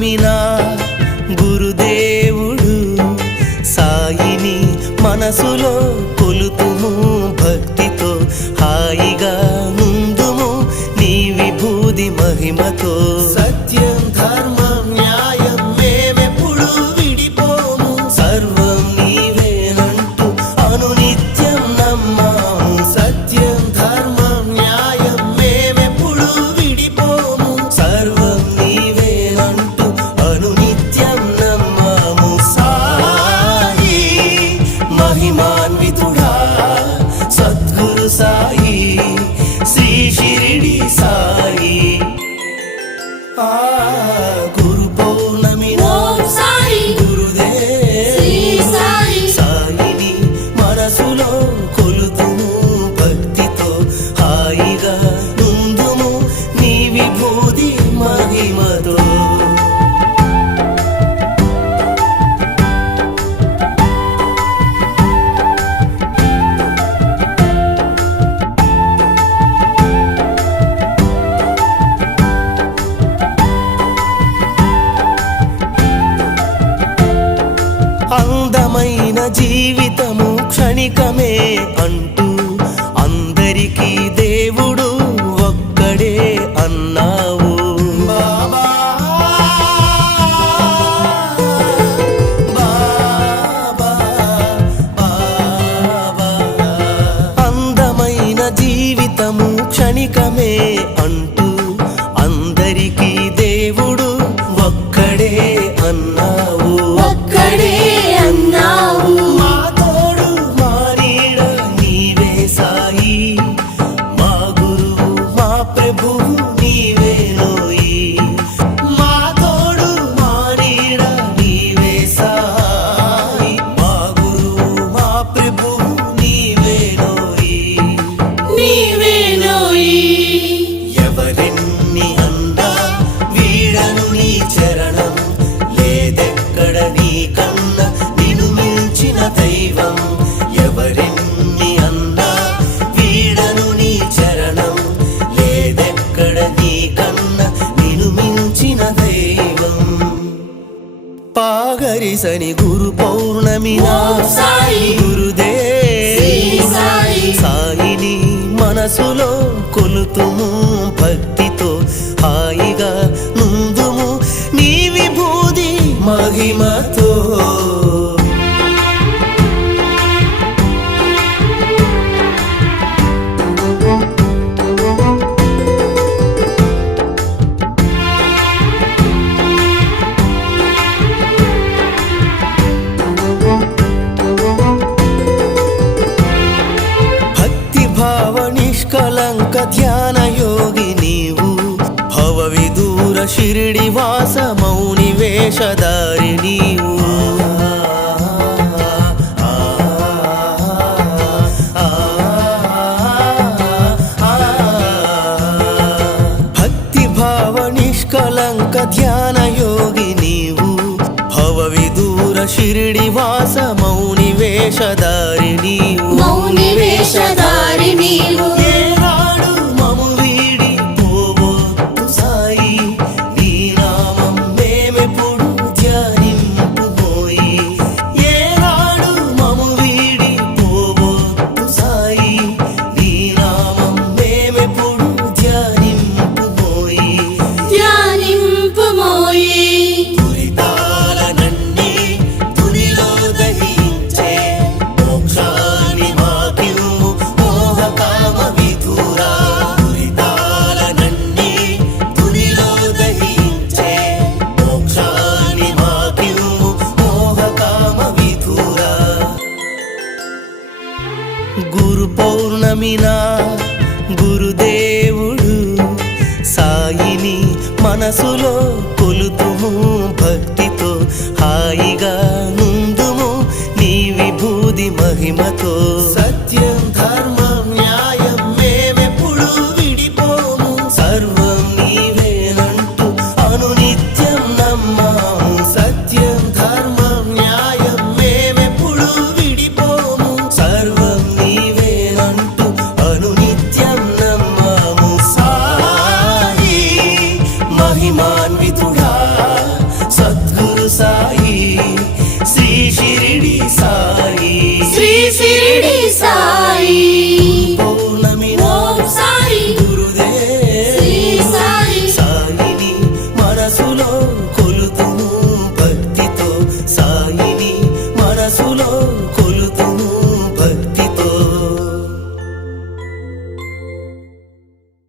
పౌర్ణమినా గురుదేవుడు సాయిని మనసులో కొలుతుము భక్తితో హాయిగా ముందుము నీ విభూది మహిమతో సత్యం ధర్మం న్యాయం మేమెప్పుడు విడిపోము సర్వం నీవేనంటూ అనునిత్యం నమ్మాము సత్యం ధర్మం న్యాయం మేమెప్పుడు విడిపోము సర్వం నీవేనంటూ అనునిత్యం నమ్మాము సాయి మహిమాన్వితుడా సద్గురు సాయి శ్రీ షిరిడి సాయి గురు పౌర్ణమి సాయిని మనసులో కొలుతుము భక్తితో హాయిగా నుందుము నీ విభూది మహిమతో అందమైన జీవితము క్షణికమే అంటూ అందరికీ దేవుడు ఒక్కడే అన్నావు బాబా బాబా బాబా అందమైన జీవితము క్షణికమే అంటూ అందరికీ దేవుడు ఒక్కడే అన్నావు మా తోడు మా నీడ నీవే సాయి మా గురువు మా ప్రభువు నీవేనోయి మా తోడు మా నీడ నీవే సాయి మా గురువు మా ప్రభువు నీవేనోయి ఎవరెన్ని అన్నా వీడను నీ చరణం లేదెక్కడ నీ కన్నా నిన్ను మించిన దైవం ఎవరెన్ని అన్నా వీడను నీ చరణం లేదెక్కడ నీ కన్నా నిన్ను మించిన దైవం పాగరిసని గురు పౌర్ణమి గురుదే సాయిని మనసులో కొలుతుము భక్తితో హాయిగా నుందుము నీ విభూది మహిమతో భక్తి భావ నిష్కలంక ధ్యాన యోగి నీవు భవ విదూర షిరిడి వాస మౌని వేషధారి నీవు భక్తి భావ నిష్కలంక ధ్యాన యోగి నీవు భవ విదూర షిరిడి వాస మౌని వేషధారి నీవు ఏనాడు మము వీడి పోవద్దు సాయి నీ నామం మేమెప్పుడు ధ్యానింపుమోయి ఏనాడు మము వీడి పోవద్దు సాయి నీ నామం మేమెప్పుడు ధ్యానింపుమోయి దురితాలనన్నీ తునిలో దహించే మోక్షాన్ని మాకివ్వు మోహకామ విధురా దురితాలనన్నీ తునిలో దహించే మోక్షాన్ని మాకివ్వు మోహకామ విధురా గురు పౌర్ణమినా గురుదేవుడు సాయిని మనసులో కొలుతుము భక్తితో